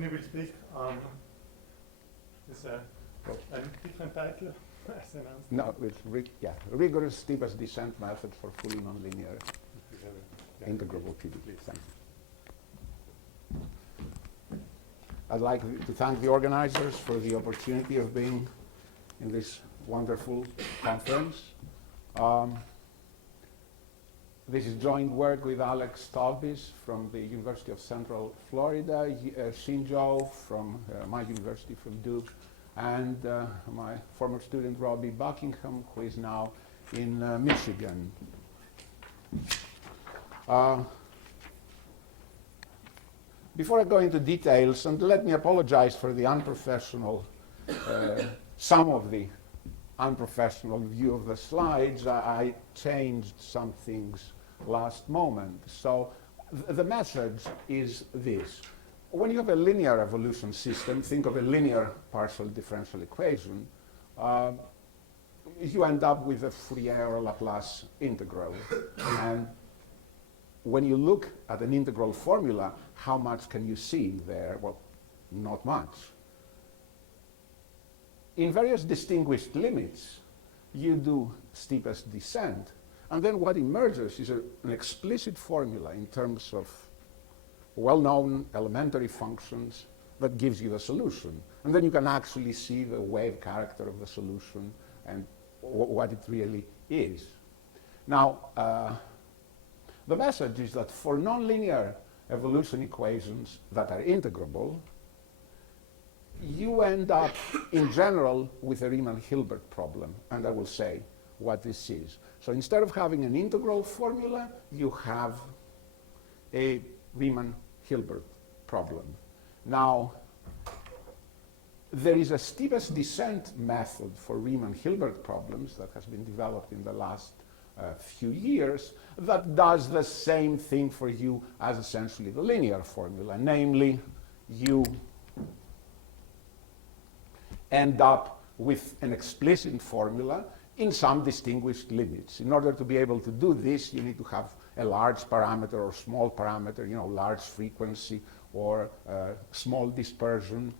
And you will speak on this a different title as announced? No, it's rigorous steepest descent method for fully nonlinear integrable PD. Thanks. I'd like to thank the organizers for the opportunity of being in this wonderful conference. This is joint work with Alex Talbis from the University of Central Florida, Shinjo from my university from Duke, and my former student Robbie Buckingham, who is now in Michigan. Before I go into details, and let me apologize for the unprofessional, some of the unprofessional view of the slides. I changed some things last moment. So the message is this. When you have a linear evolution system, think of a linear partial differential equation, you end up with a Fourier or Laplace integral. And when you look at an integral formula, how much can you see there? Well, not much. In various distinguished limits, you do steepest descent, and then what emerges is an explicit formula in terms of well-known elementary functions that gives you the solution. And then you can actually see the wave character of the solution and what it really is. Now, the message is that for nonlinear evolution equations that are integrable, you end up, in general, with a Riemann-Hilbert problem, and I will say what this is. So instead of having an integral formula, you have a Riemann-Hilbert problem. Now, there is a steepest descent method for Riemann-Hilbert problems that has been developed in the last few years that does the same thing for you as essentially the linear formula, namely, you end up with an explicit formula in some distinguished limits. In order to be able to do this, you need to have a large parameter or small parameter, large frequency or small dispersion,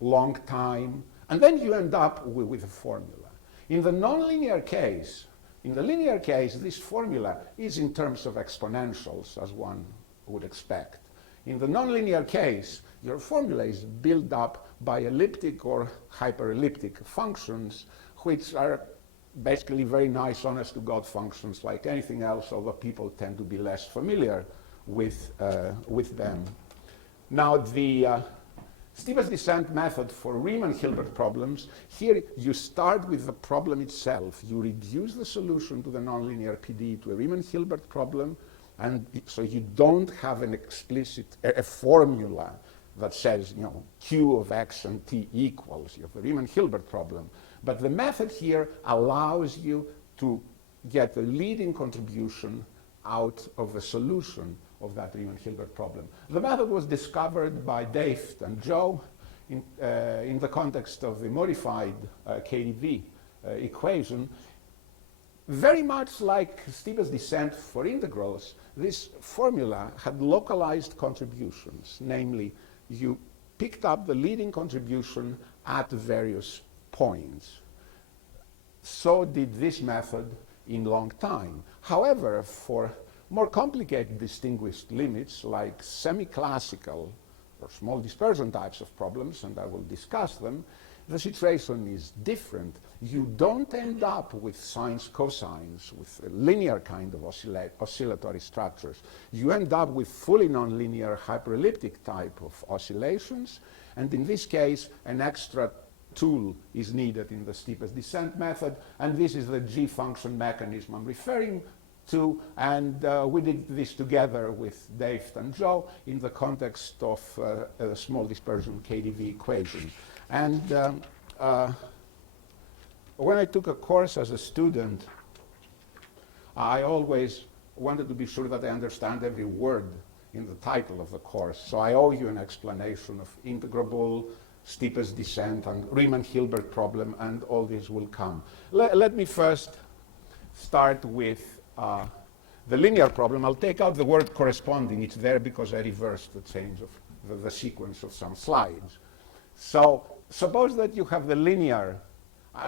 long time, and then you end up with a formula. In the nonlinear case, in the linear case, this formula is in terms of exponentials, as one would expect. In the nonlinear case, your formula is built up by elliptic or hyperelliptic functions, which are basically very nice, honest-to-God functions like anything else, although people tend to be less familiar with them. Now, the steepest descent method for Riemann-Hilbert problems, here you start with the problem itself. You reduce the solution to the nonlinear PD to a Riemann-Hilbert problem, and so you don't have an explicit a formula that says, Q of x and t equals. You have the Riemann-Hilbert problem. But the method here allows you to get the leading contribution out of the solution of that Riemann-Hilbert problem. The method was discovered by Dave and Joe in the context of the modified KdV equation. Very much like steepest descent for integrals, this formula had localized contributions, namely, you picked up the leading contribution at various points. So did this method in long time. However, for more complicated distinguished limits like semiclassical or small dispersion types of problems, and I will discuss them, the situation is different. You don't end up with sines, cosines, with a linear kind of oscillatory structures. You end up with fully nonlinear hyperelliptic type of oscillations, and in this case, an extra tool is needed in the steepest descent method, and this is the G function mechanism I'm referring to, and we did this together with Dave and Joe in the context of a small dispersion KdV equation. And when I took a course as a student, I always wanted to be sure that I understand every word in the title of the course. So I owe you an explanation of integrable, steepest descent, and Riemann-Hilbert problem, and all this will come. Let me first start with the linear problem. I'll take out the word corresponding. It's there because I reversed the change of the sequence of some slides. So suppose that you have the linear,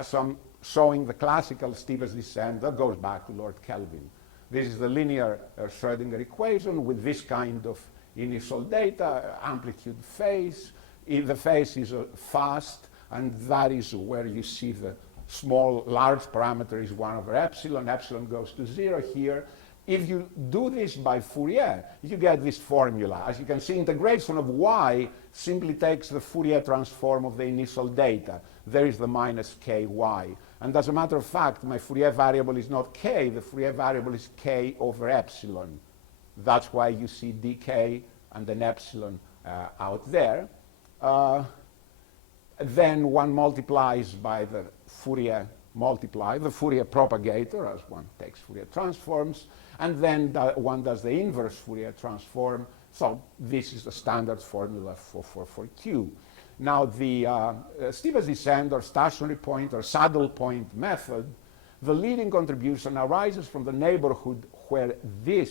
some showing the classical Stephanos descent that goes back to Lord Kelvin. This is the linear Schrödinger equation with this kind of initial data, amplitude phase. The phase is fast, and that is where you see the large parameter is 1 over epsilon. Epsilon goes to 0 here. If you do this by Fourier, you get this formula. As you can see, integration of y simply takes the Fourier transform of the initial data. There is the minus ky. And as a matter of fact, my Fourier variable is not k. The Fourier variable is k over epsilon. That's why you see dk and an epsilon out there. Then one multiplies by the Fourier the Fourier propagator, as one takes Fourier transforms, and then one does the inverse Fourier transform. So this is the standard formula for Q. Now the Stephanos descent or stationary point or saddle point method, the leading contribution arises from the neighborhood where the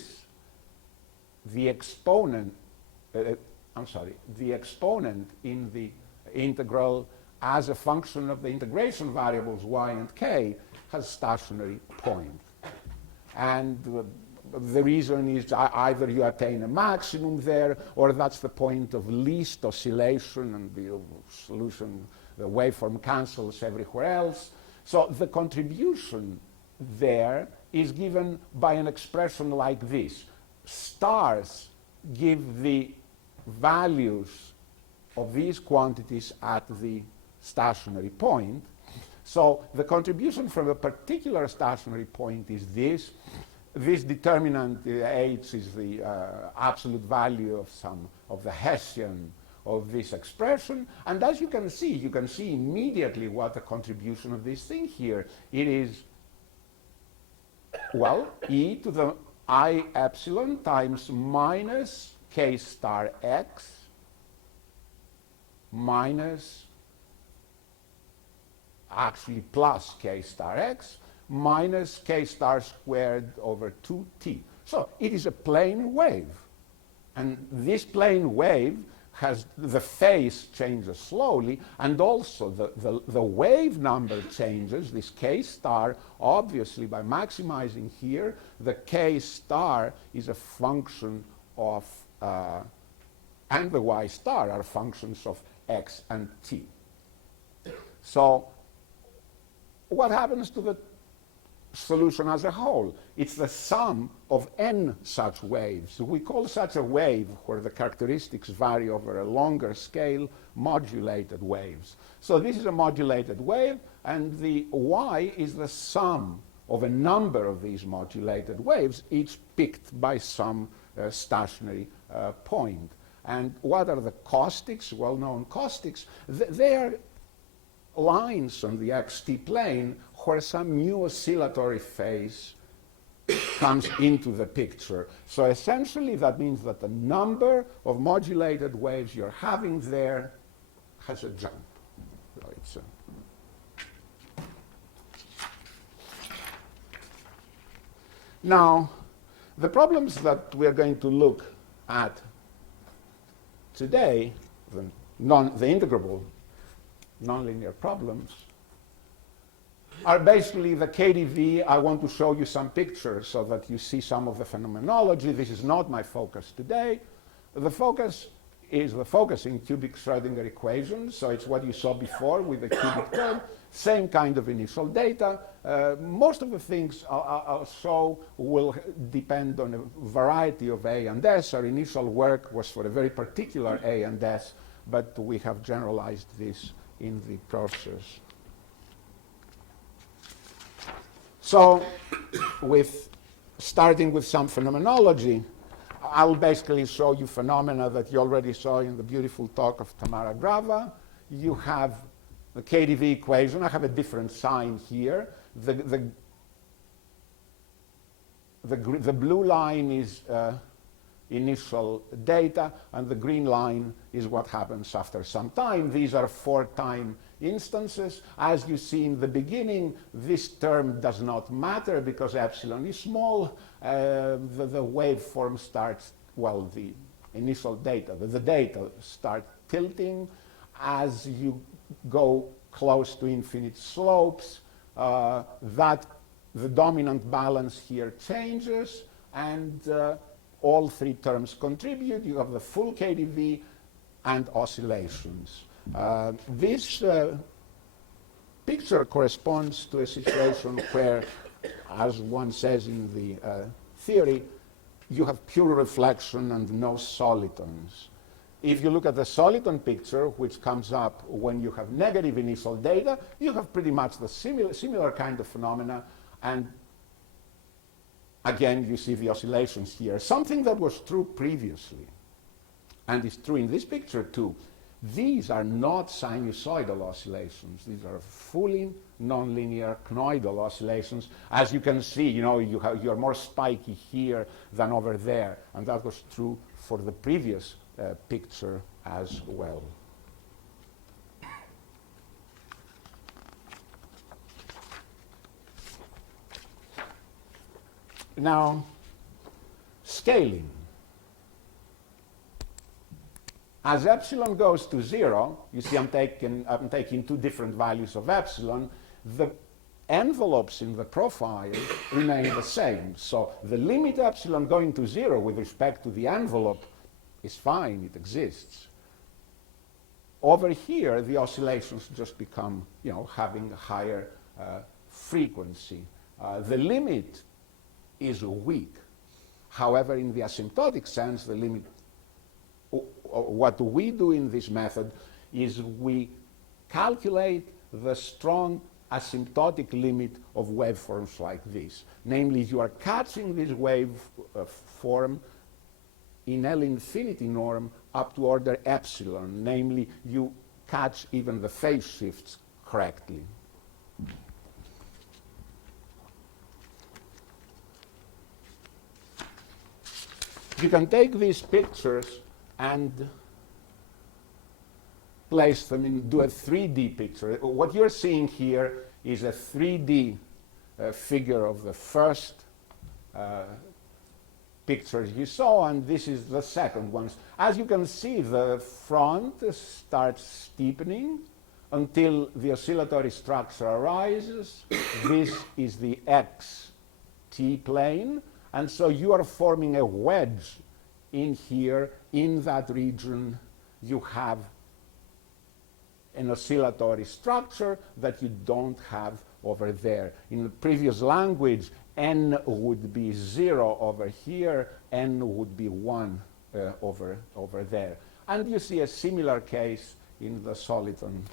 exponent in the integral as a function of the integration variables y and k has stationary point. And the reason is either you attain a maximum there, or that's the point of least oscillation, and the solution, the waveform cancels everywhere else. So the contribution there is given by an expression like this. Stars give the values of these quantities at the stationary point. So the contribution from a particular stationary point is this. This determinant h is the absolute value of the Hessian of this expression. And as you can see immediately what the contribution of this thing here. It is, well, e to the I epsilon times minus k star x minus, actually plus k star x minus k star squared over 2t. So it is a plane wave. And this plane wave has the phase changes slowly, and also the wave number changes, this k star, obviously by maximizing here, the k star is a function of, and the y star are functions of x and t. So what happens to the solution as a whole? It's the sum of n such waves. We call such a wave, where the characteristics vary over a longer scale, modulated waves. So this is a modulated wave, and the y is the sum of a number of these modulated waves, each picked by some stationary point. And what are the caustics, well-known caustics? They are lines on the xt plane where some new oscillatory phase comes into the picture. So essentially that means that the number of modulated waves you're having there has a jump. So it's Now, the problems that we're going to look at today, the integrable nonlinear problems, are basically the KDV. I want to show you some pictures so that you see some of the phenomenology. This is not my focus today. The focus is the focusing cubic Schrödinger equation. So it's what you saw before with the cubic term, same kind of initial data. Most of the things I'll show will depend on a variety of A and S. Our initial work was for a very particular A and S, but we have generalized this in the process. So starting with some phenomenology, I'll basically show you phenomena that you already saw in the beautiful talk of Tamara Grava. You have the KDV equation. I have a different sign here. The blue line is initial data, and the green line is what happens after some time. These are 4-time instances. As you see in the beginning, this term does not matter because epsilon is small. The waveform starts, well, the initial data. The data start tilting as you go close to infinite slopes. That the dominant balance here changes, and all three terms contribute. You have the full KdV and oscillations. This picture corresponds to a situation where, as one says in the theory, you have pure reflection and no solitons. If you look at the soliton picture, which comes up when you have negative initial data, you have pretty much the similar kind of phenomena, and again you see the oscillations here. Something that was true previously, and is true in this picture too. These are not sinusoidal oscillations. These are fully nonlinear conoidal oscillations. As you can see, you're more spiky here than over there, and that was true for the previous picture as well. Now, scaling. As epsilon goes to 0, you see I'm taking two different values of epsilon. The envelopes in the profile remain the same. So the limit epsilon going to 0 with respect to the envelope is fine, it exists. Over here, the oscillations just become, having a higher frequency. The limit is weak. However, in the asymptotic sense, the limit, what we do in this method is we calculate the strong asymptotic limit of waveforms like this. Namely, you are catching this wave form in L infinity norm up to order epsilon. Namely, you catch even the phase shifts correctly. You can take these pictures and place them in, do a 3D picture. What you're seeing here is a 3D figure of the first pictures you saw, and this is the second one. As you can see, the front starts steepening until the oscillatory structure arises. This is the XT plane, and so you are forming a wedge in here. In that region, you have an oscillatory structure that you don't have over there. In the previous language, n would be 0 over here, n would be 1 over there. And you see a similar case in the soliton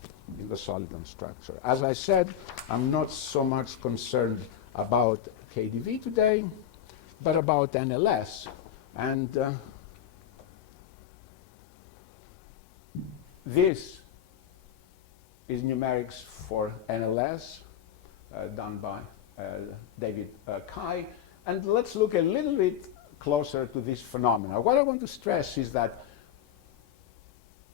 structure. As I said, I'm not so much concerned about KdV today, but about NLS. And this is numerics for NLS done by David Kai. And let's look a little bit closer to this phenomena. What I want to stress is that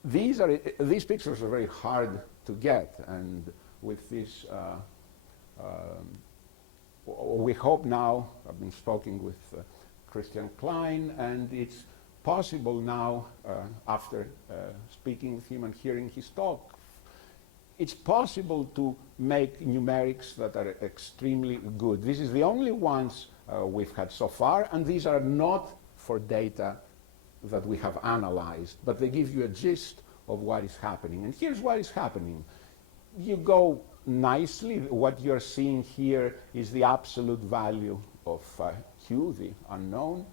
these pictures are very hard to get, and with this, we hope now, I've been speaking with Christian Klein, and it's possible now, after speaking with him and hearing his talk, it's possible to make numerics that are extremely good. This is the only ones we've had so far, and these are not for data that we have analyzed, but they give you a gist of what is happening. And here's what is happening. You go nicely. What you're seeing here is the absolute value of Q, the unknown.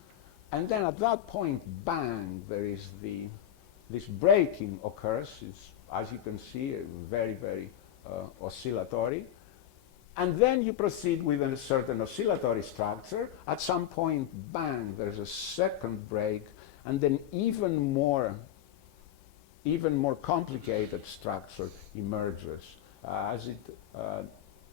And then at that point, bang, there is this breaking occurs. It's, as you can see, very, very oscillatory. And then you proceed with a certain oscillatory structure. At some point, bang, there's a second break, and then even more complicated structure emerges. As it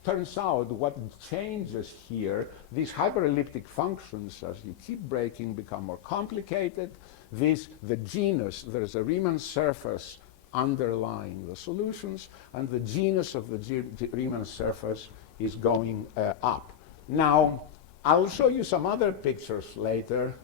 turns out, what changes here, these hyperelliptic functions, as you keep breaking, become more complicated. The genus, there's a Riemann surface underlying the solutions, and the genus of the Riemann surface is going up. Now, I'll show you some other pictures later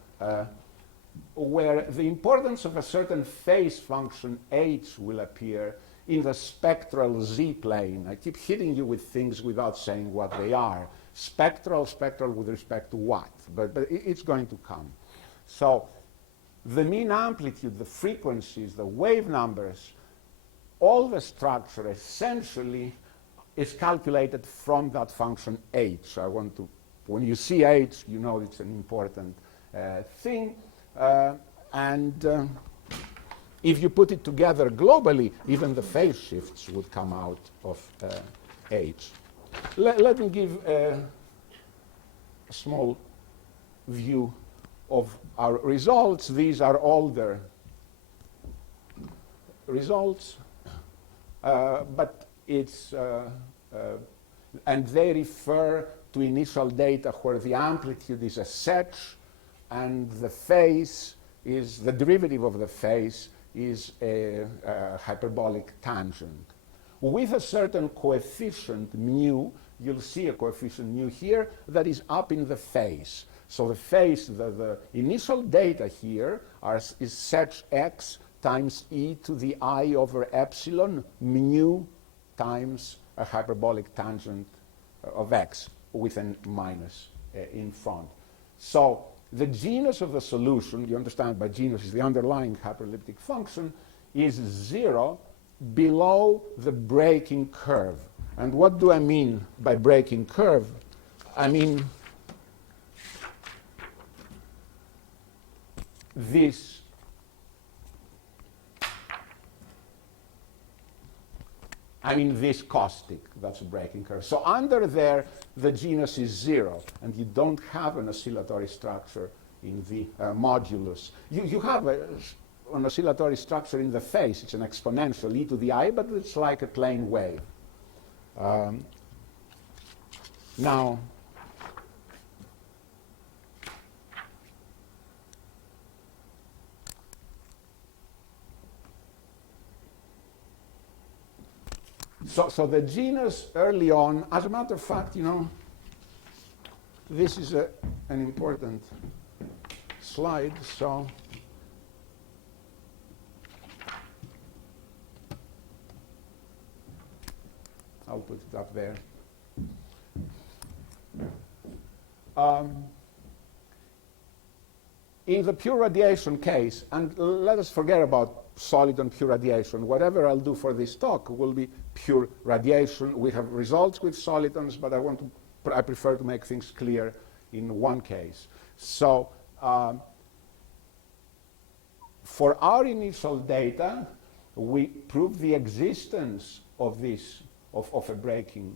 where the importance of a certain phase function h will appear in the spectral z-plane. I keep hitting you with things without saying what they are. Spectral with respect to what? But it's going to come. So the mean amplitude, the frequencies, the wave numbers, all the structure essentially is calculated from that function h. When you see h, you know it's an important thing. If you put it together globally, even the phase shifts would come out of h. Let me give a small view of our results. These are older results, but it's and they refer to initial data where the amplitude is a set and the phase is the derivative of the phase is a hyperbolic tangent. With a certain coefficient mu, you'll see a coefficient mu here that is up in the phase. So the phase, the initial data here is such x times e to the I over epsilon mu times a hyperbolic tangent of x with a minus in front. So the genus of the solution, you understand by genus is the underlying hyperelliptic function, is 0 below the breaking curve. And what do I mean by breaking curve? I mean this caustic, that's a breaking curve. So under there, the genus is 0, and you don't have an oscillatory structure in the modulus. You have an oscillatory structure in the phase. It's an exponential e to the I, but it's like a plane wave. Now, so the genus early on, as a matter of fact, you know, this is an important slide, so I'll put it up there. In the pure radiation case, and let us forget about solid and pure radiation. Whatever I'll do for this talk will be pure radiation. We have results with solitons, but I prefer to make things clear in one case. So for our initial data, we prove the existence of this, of a breaking.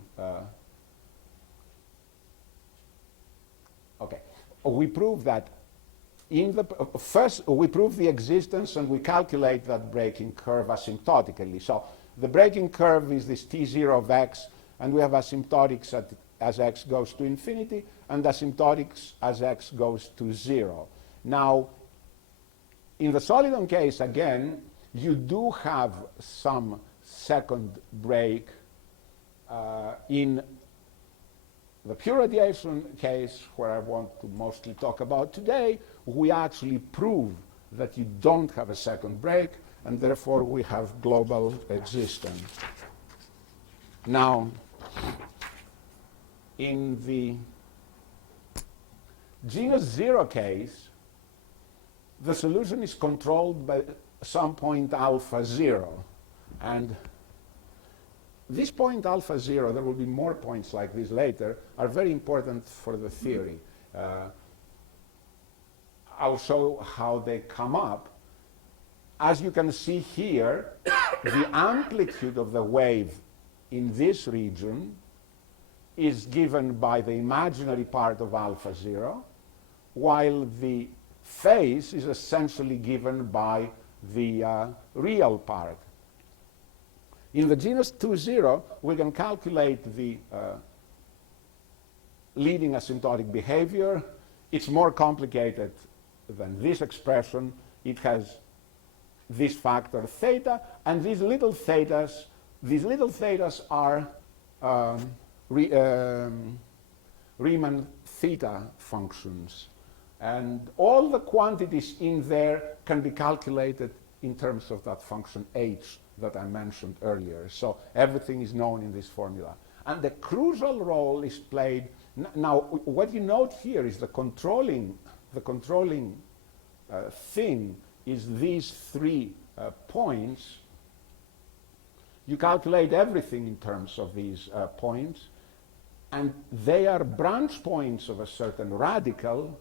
We prove that first we prove the existence and we calculate that breaking curve asymptotically. So the breaking curve is this T0 of x, and we have asymptotics as x goes to infinity and asymptotics as x goes to 0. Now, in the solidon case, again, you do have some second break. In the pure radiation case, where I want to mostly talk about today, we actually prove that you don't have a second break, and therefore we have global existence. Now, in the genus 0 case, the solution is controlled by some point alpha 0. And this point alpha 0, there will be more points like this later, are very important for the theory. I'll show how they come up. As you can see here, the amplitude of the wave in this region is given by the imaginary part of alpha 0, while the phase is essentially given by the real part. In the genus 2,0, we can calculate the leading asymptotic behavior. It's more complicated than this expression. It has this factor theta, and these little thetas are Riemann theta functions. And all the quantities in there can be calculated in terms of that function h that I mentioned earlier. So everything is known in this formula. And the crucial role is played. Now, what you note here is the controlling thing is these 3 points. You calculate everything in terms of these points, and they are branch points of a certain radical,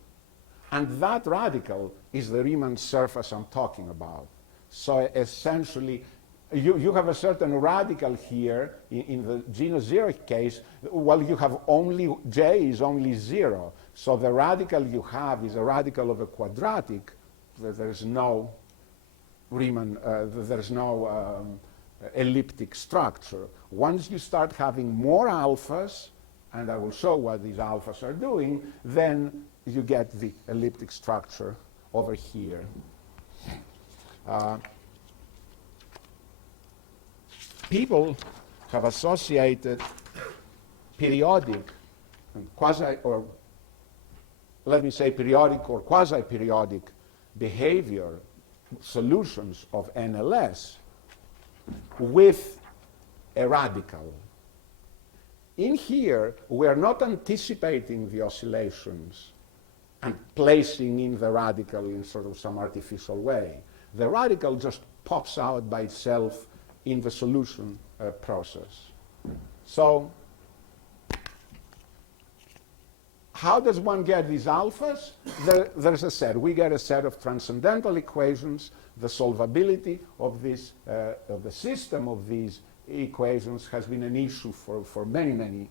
and that radical is the Riemann surface I'm talking about. So essentially, you have a certain radical here in the genus 0 case. Well, you have only, J is only 0. So the radical you have is a radical of a quadratic. There's no Riemann, there's no elliptic structure. Once you start having more alphas, and I will show what these alphas are doing, then you get the elliptic structure over here. People have associated periodic and or let me say periodic or quasi-periodic behavior solutions of NLS with a radical. In here, we are not anticipating the oscillations and placing in the radical in sort of some artificial way. The radical just pops out by itself in the solution process. So how does one get these alphas? There's a set. We get a set of transcendental equations. The solvability of this, of the system of these equations has been an issue for many, many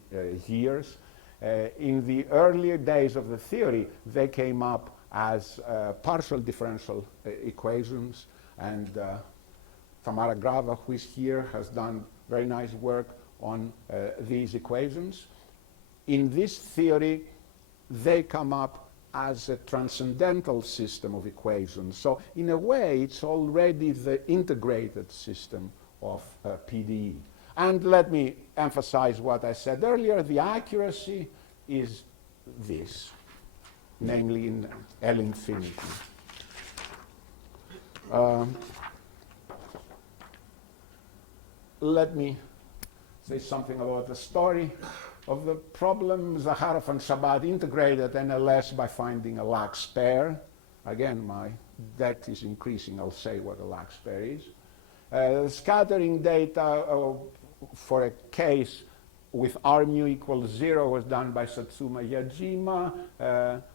years. In the earlier days of the theory, they came up as partial differential equations, and Tamara Grava, who is here, has done very nice work on these equations. In this theory, they come up as a transcendental system of equations. So in a way, it's already the integrated system of PDE. And let me emphasize what I said earlier. The accuracy is this, namely in L infinity. Let me say something about the story of the problem. Zakharov and Shabbat integrated NLS by finding a lax pair. Again, my debt is increasing. I'll say what a lax pair is. Scattering data for a case with R mu equals 0 was done by Satsuma Yajima,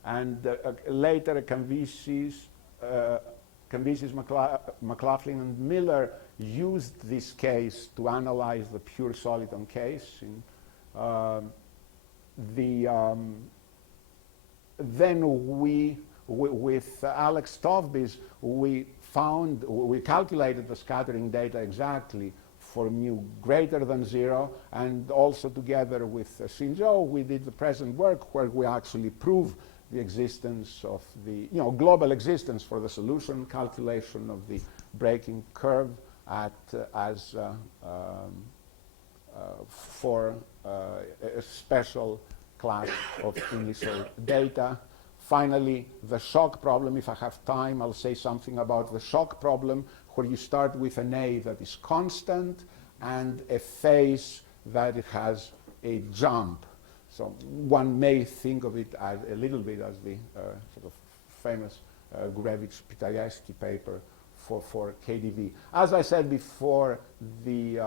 and later Kamvisis, McLaughlin, and Miller used this case to analyze the pure soliton case. Then we, with Alex Tovbis, we calculated the scattering data exactly for mu greater than 0, and also together with Shinzhou, we did the present work where we actually prove the existence of the, global existence for the solution calculation of the breaking curve at for a special class of initial data. Finally, the shock problem. If I have time, I'll say something about the shock problem, where you start with an A that is constant and a phase that it has a jump. So one may think of it as a little bit as the sort of famous Gurevich-Pitayevsky paper for KDV. As I said before, the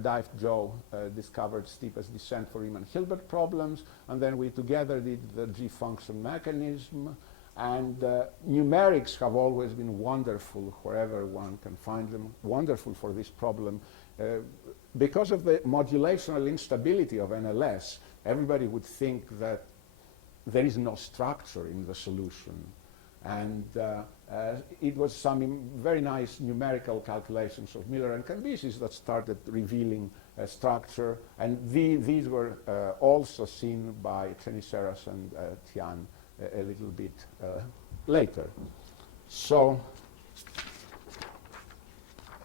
Dive Joe discovered Stipa's descent for Riemann-Hilbert problems, and then we together did the G-function mechanism. And numerics have always been wonderful wherever one can find them, wonderful for this problem. Because of the modulational instability of NLS, everybody would think that there is no structure in the solution. And it was some very nice numerical calculations of Miller and Kambisis that started revealing a structure. And these were also seen by Cheniseras and Tian a little bit later. So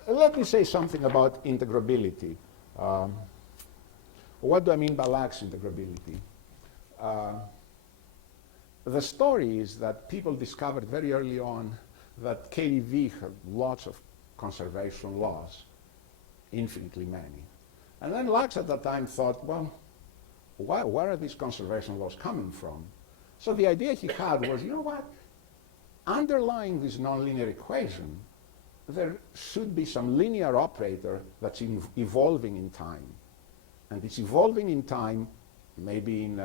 let me say something about integrability. What do I mean by lax integrability? the story is that people discovered very early on that KdV had lots of conservation laws, infinitely many. And then Lux at that time thought, well, where are these conservation laws coming from? So the idea he had was, you know what? Underlying this nonlinear equation, there should be some linear operator that's evolving in time. And it's evolving in time, maybe in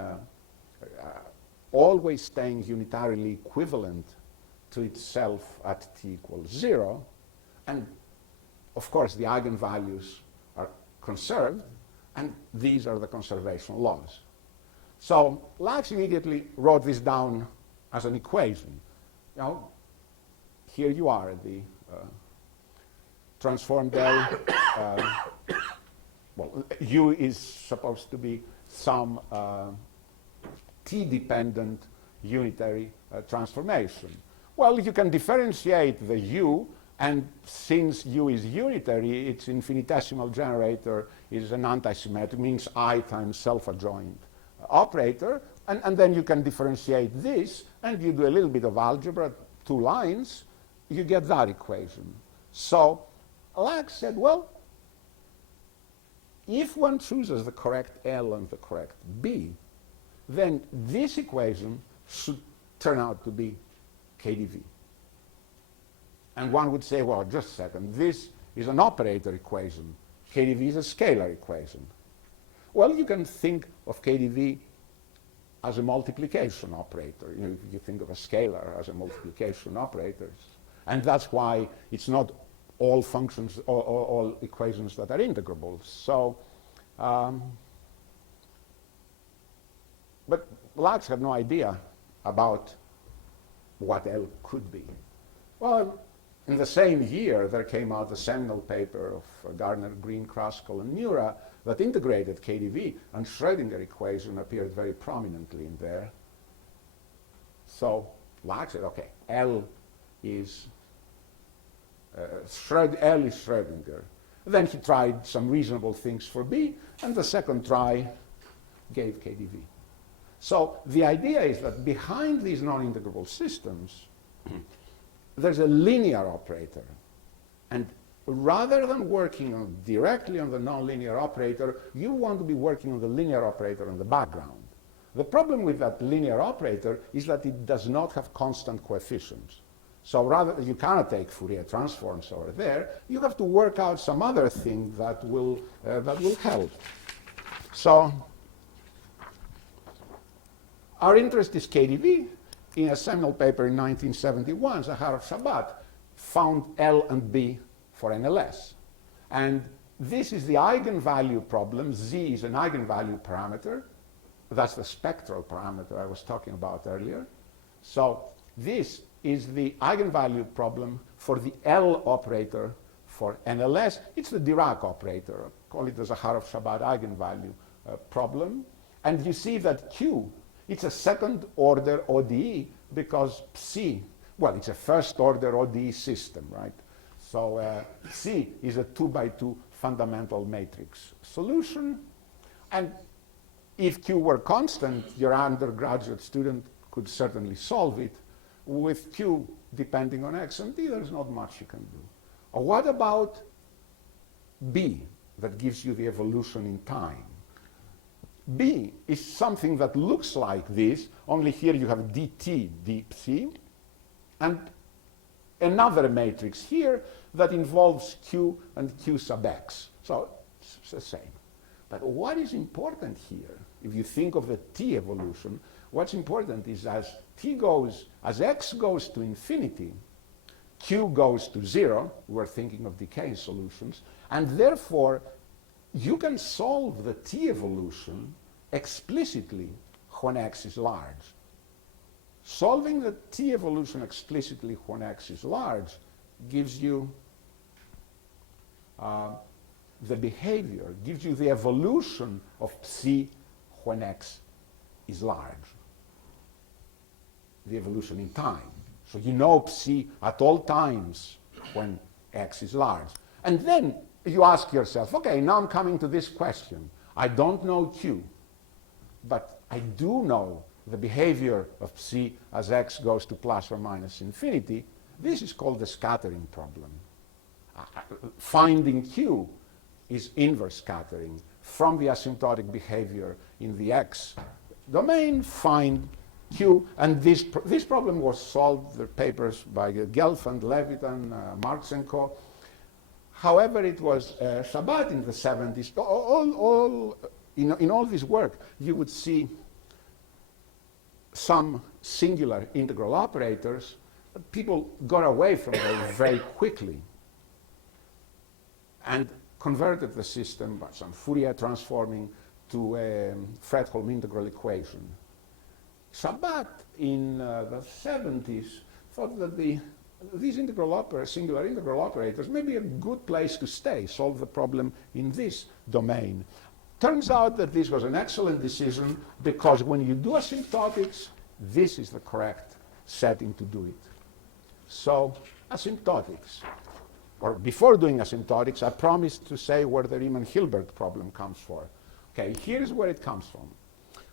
always staying unitarily equivalent to itself at t equals 0. And of course, the eigenvalues are conserved, and these are the conservation laws. So Lux immediately wrote this down as an equation. You know, here you are, the transformed L. Well, U is supposed to be some t-dependent unitary transformation. Well, you can differentiate the U, and since U is unitary, its infinitesimal generator is an antisymmetric, means I times self-adjoint operator, and then you can differentiate this, and you do a little bit of algebra, 2 lines, you get that equation. So Lux said, well, if one chooses the correct L and the correct B, then this equation should turn out to be KdV. And one would say, well, just a second, this is an operator equation. KdV is a scalar equation. Well, you can think of KdV as a multiplication operator. You know, you think of a scalar as a multiplication operator. And that's why it's not all functions, all equations that are integrable. So, but Lux had no idea about what L could be. Well, in the same year, there came out a seminal paper of Gardner, Green, Kraskell, and Nura that integrated KdV, and Schrödinger equation appeared very prominently in there. So Lux said, okay, L is Schrödinger. Then he tried some reasonable things for B, and the second try gave KdV. So the idea is that behind these non-integrable systems, there's a linear operator. And rather than working directly on the nonlinear operator, you want to be working on the linear operator in the background. The problem with that linear operator is that it does not have constant coefficients. So rather, you cannot take Fourier transforms over there. You have to work out some other thing that will help. So our interest is KdV. In a seminal paper in 1971, Zaharov Shabbat found L and B for NLS. And this is the eigenvalue problem. Z is an eigenvalue parameter. That's the spectral parameter I was talking about earlier. So this is the eigenvalue problem for the L operator for NLS. It's the Dirac operator. Call it the Zaharov Shabbat eigenvalue problem. And you see that Q, it's a second order ODE because Psi, well, it's a first order ODE system, right? So Psi is a 2x2 fundamental matrix solution. And if Q were constant, your undergraduate student could certainly solve it. With Q depending on X and T, there's not much you can do. Or what about B that gives you the evolution in time? B is something that looks like this, only here you have dt d psi, and another matrix here that involves Q and Q sub X. So it's the same. But what is important here, if you think of the T evolution, what's important is as X goes to infinity, Q goes to 0, we're thinking of decay solutions, and therefore you can solve the T evolution explicitly when X is large. Solving the T evolution explicitly when X is large gives you the behavior, gives you the evolution of Psi when X is large. The evolution in time. So you know Psi at all times when X is large. And then you ask yourself, okay, now I'm coming to this question. I don't know Q, but I do know the behavior of psi as x goes to plus or minus infinity, this is called the scattering problem. Finding q is inverse scattering from the asymptotic behavior in the x domain, find q, and this problem was solved, the papers by Gelfand, Levitan, Marx and co. However, it was Shabbat in the 70s. In all this work, you would see some singular integral operators. People got away from them very quickly and converted the system by some Fourier transforming to a Fredholm integral equation. Shabbat in the 70s thought that these singular integral operators may be a good place to stay, solve the problem in this domain. Turns out that this was an excellent decision, because when you do asymptotics, this is the correct setting to do it. So asymptotics. Or before doing asymptotics, I promised to say where the Riemann-Hilbert problem comes from. Okay, here's where it comes from.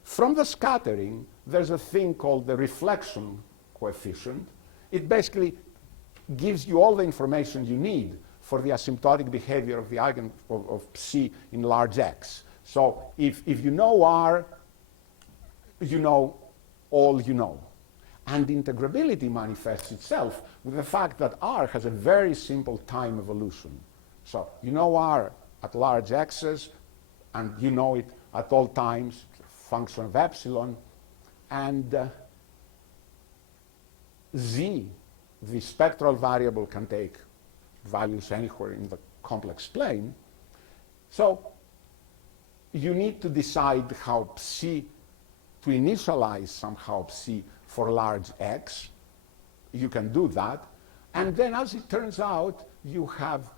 From the scattering, there's a thing called the reflection coefficient. It basically gives you all the information you need for the asymptotic behavior of the eigen of psi in large X. So if you know R, you know all you know. And integrability manifests itself with the fact that R has a very simple time evolution. So you know R at large X's, and you know it at all times, function of epsilon, and Z, the spectral variable, can take values anywhere in the complex plane. So you need to decide how psi, to initialize somehow psi for large X. You can do that. And then, as it turns out, you have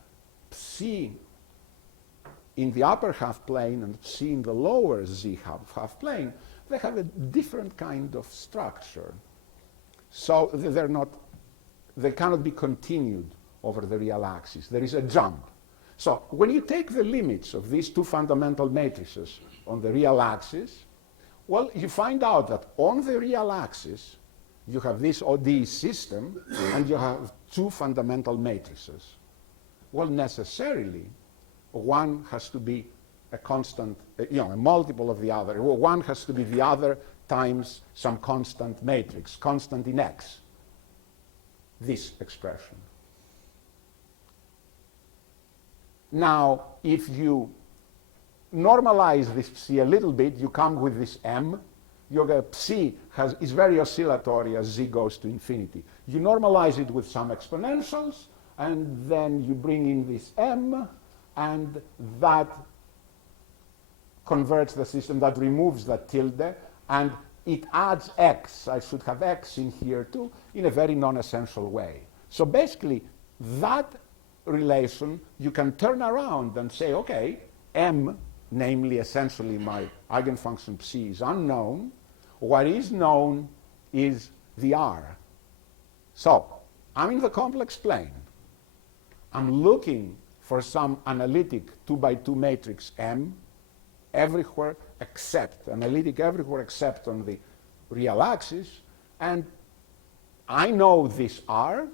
psi in the upper half plane and psi in the lower Z half plane. They have a different kind of structure. So they cannot be continued over the real axis. There is a jump. So when you take the limits of these two fundamental matrices on the real axis, well, you find out that on the real axis, you have this ODE system, and you have two fundamental matrices. Well, necessarily, one has to be a constant, a multiple of the other. One has to be the other times some constant matrix, constant in X. This expression. Now, if you normalize this psi a little bit, you come with this M. Your psi is very oscillatory as Z goes to infinity. You normalize it with some exponentials, and then you bring in this M, and that converts the system, that removes that tilde, and it adds X. I should have X in here too, in a very non-essential way. So basically, that relation you can turn around and say, okay, M, namely essentially my eigenfunction psi, is unknown. What is known is the R. So I'm in the complex plane. I'm looking for some analytic 2x2 matrix M everywhere except, analytic everywhere except on the real axis, and I know this R,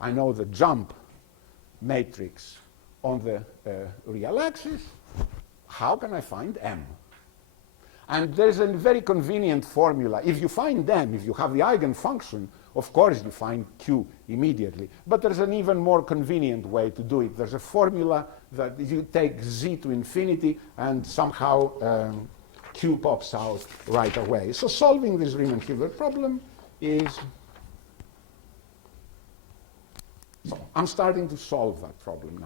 I know the jump matrix on the real axis. How can I find M? And there's a very convenient formula. If you find M, if you have the eigenfunction, of course you find Q immediately. But there's an even more convenient way to do it. There's a formula that you take Z to infinity and somehow Q pops out right away. So solving this Riemann-Hilbert problem is, so I'm starting to solve that problem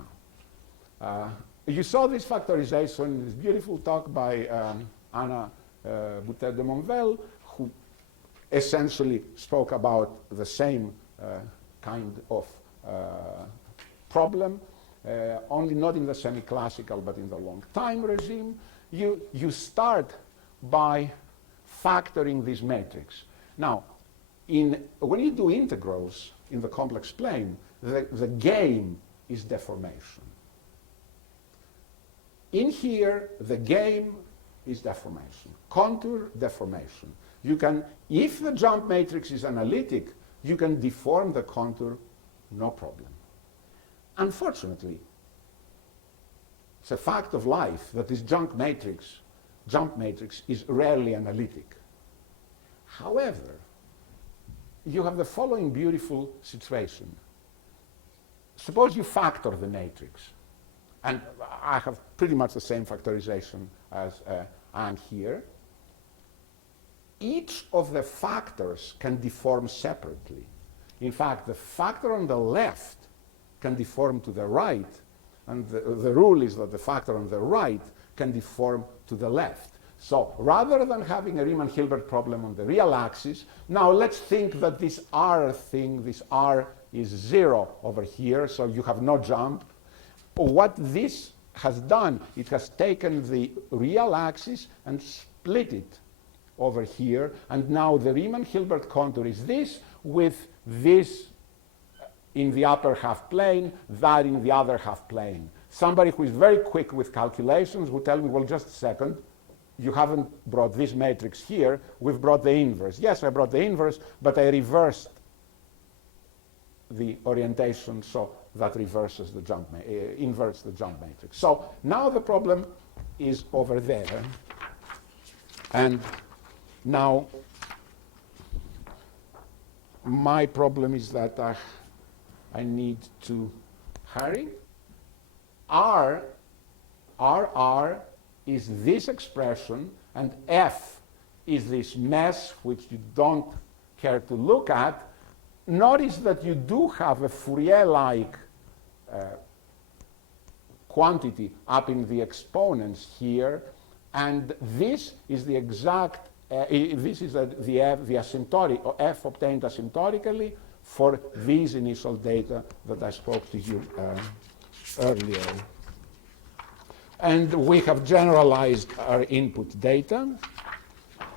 now. You saw this factorization in this beautiful talk by Anna Boutet de Monvel, who essentially spoke about the same kind of problem, only not in the semi-classical but in the long time regime. You start by factoring this matrix. Now, when you do integrals in the complex plane, the game is deformation. In here, the game is deformation, contour deformation. You can, if the jump matrix is analytic, you can deform the contour, no problem. Unfortunately, it's a fact of life that this jump matrix is rarely analytic. However, you have the following beautiful situation. Suppose you factor the matrix, and I have pretty much the same factorization as I'm here. Each of the factors can deform separately. In fact, the factor on the left can deform to the right, and the rule is that the factor on the right can deform to the left. So rather than having a Riemann-Hilbert problem on the real axis, now let's think that this R thing, this R is 0 over here, so you have no jump. What this has done, it has taken the real axis and split it over here, and now the Riemann-Hilbert contour is this, with this in the upper half plane, that in the other half plane. Somebody who is very quick with calculations will tell me, well, just a second, you haven't brought this matrix here, we've brought the inverse. Yes, I brought the inverse, but I reversed the orientation so that reverses the jump, inverts the jump matrix. So now the problem is over there, and now my problem is that I need to hurry. R is this expression, and F is this mess which you don't care to look at. Notice that you do have a Fourier-like quantity up in the exponents here, and this is the exact, this is the asymptotic, or F obtained asymptotically for these initial data that I spoke to you earlier. And we have generalized our input data.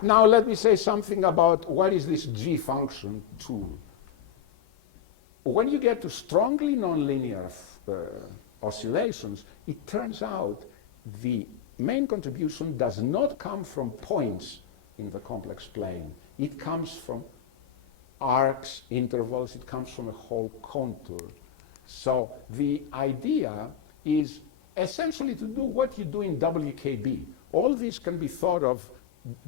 Now let me say something about what is this G function tool. When you get to strongly nonlinear oscillations, it turns out the main contribution does not come from points in the complex plane. It comes from arcs, intervals, it comes from a whole contour. So the idea is essentially to do what you do in WKB. All these can be thought of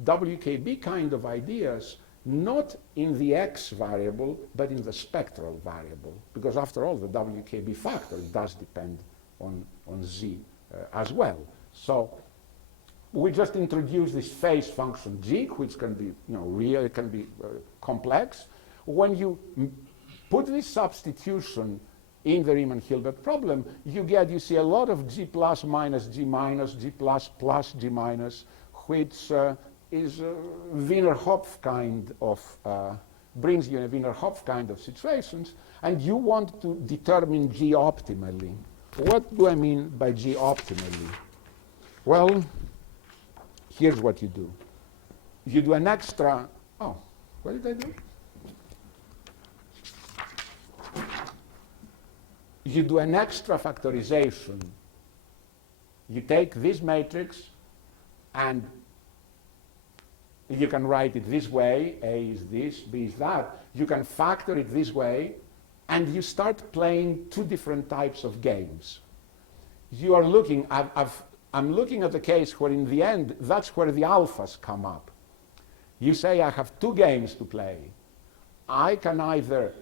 WKB kind of ideas, not in the x variable, but in the spectral variable, because after all, the WKB factor does depend on z as well. So we just introduce this phase function g, which can be real, it can be complex. When you put this substitution in the Riemann-Hilbert problem, you see a lot of g plus minus g minus, g plus plus g minus, which is a Wiener-Hopf kind of, brings you in a Wiener-Hopf kind of situations, and you want to determine g optimally. What do I mean by g optimally? Well, here's what you do. You do an extra, oh, what did I do? You do an extra factorization. You take this matrix and you can write it this way, A is this, B is that. You can factor it this way, and you start playing two different types of games. You are looking, I'm looking at the case where in the end, that's where the alphas come up. You say, I have two games to play. I can either,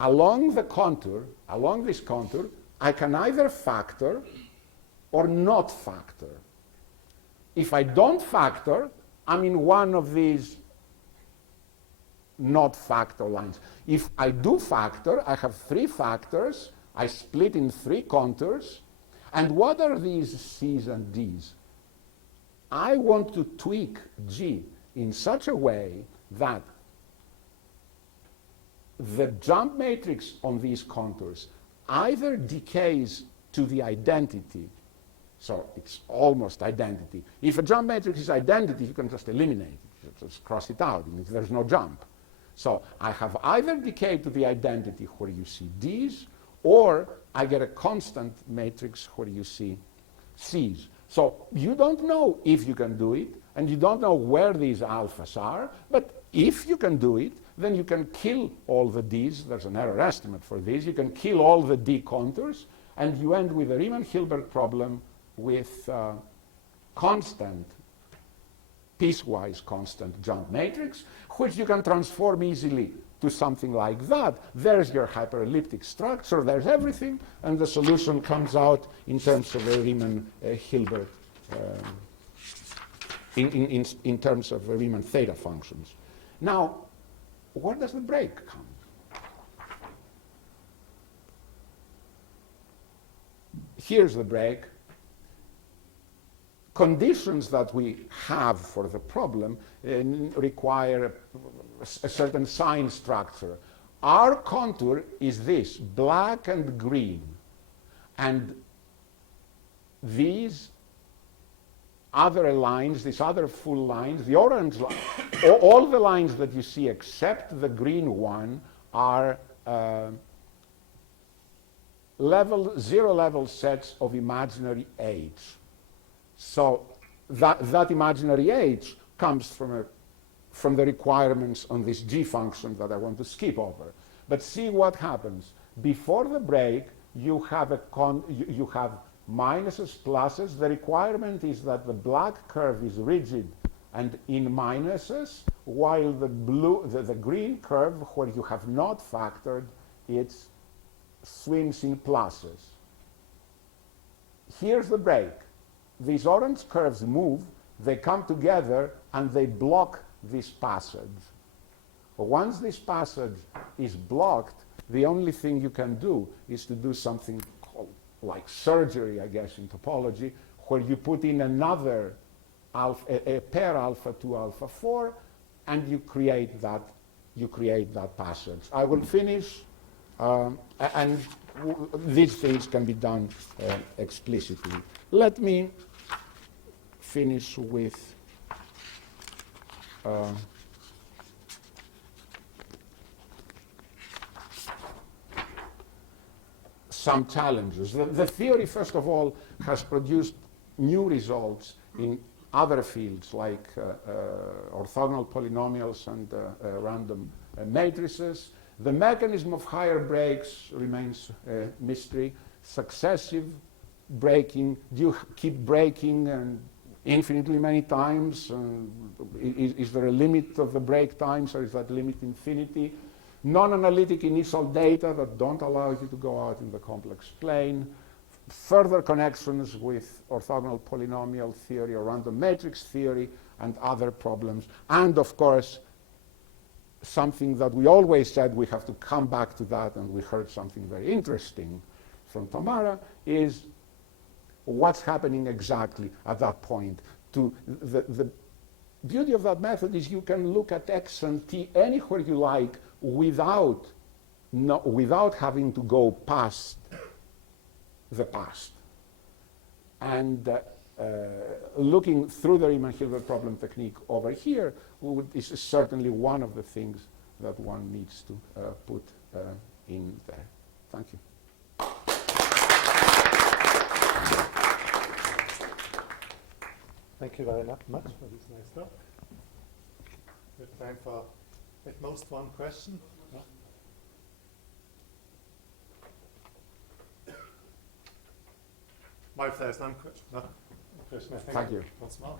along this contour, I can either factor or not factor. If I don't factor, I'm in one of these not factor lines. If I do factor, I have three factors, I split in three contours, and what are these C's and D's? I want to tweak G in such a way that the jump matrix on these contours either decays to the identity, so it's almost identity. If a jump matrix is identity, you can just eliminate it, you just cross it out, and there's no jump. So I have either decay to the identity where you see D's, or I get a constant matrix where you see C's. So you don't know if you can do it, and you don't know where these alphas are, but if you can do it, then you can kill all the d's. There's an error estimate for this. You can kill all the d contours, and you end with a Riemann-Hilbert problem with constant, piecewise constant jump matrix, which you can transform easily to something like that. There's your hyperelliptic structure, there's everything, and the solution comes out in terms of a Riemann-Hilbert, in terms of Riemann theta functions. Now, where does the break come? Here's the break. Conditions that we have for the problem require a certain sign structure. Our contour is this, black and green. And these other lines, these other full lines, the orange line, all the lines that you see except the green one are zero-level sets of imaginary h. So that imaginary h comes from the requirements on this g function that I want to skip over. But see what happens. Before the break, you have you have minuses, pluses. The requirement is that the black curve is rigid and in minuses, while the green curve, where you have not factored, it swims in pluses. Here's the break. These orange curves move, they come together, and they block this passage. Once this passage is blocked, the only thing you can do is to do something called, like surgery, I guess, in topology, where you put in another a pair alpha 2 alpha 4, and you create that passage. I will finish, and these things can be done explicitly. Let me finish with some challenges. The theory, first of all, has produced new results in other fields like orthogonal polynomials and random matrices. The mechanism of higher breaks remains a mystery. Successive breaking, do you keep breaking and infinitely many times? Is there a limit of the break times, or is that limit infinity? Non-analytic initial data that don't allow you to go out in the complex plane. Further connections with orthogonal polynomial theory or random matrix theory and other problems. And of course, something that we always said we have to come back to that, and we heard something very interesting from Tamara, is what's happening exactly at that point. The beauty of that method is you can look at x and t anywhere you like without having to go past the past. And looking through the Riemann-Hilbert problem technique over here is certainly one of the things that one needs to put in there. Thank you. Thank you very much for this nice talk. We have time for at most one question. No? Mal, if there's no question, I think Thank you. once more.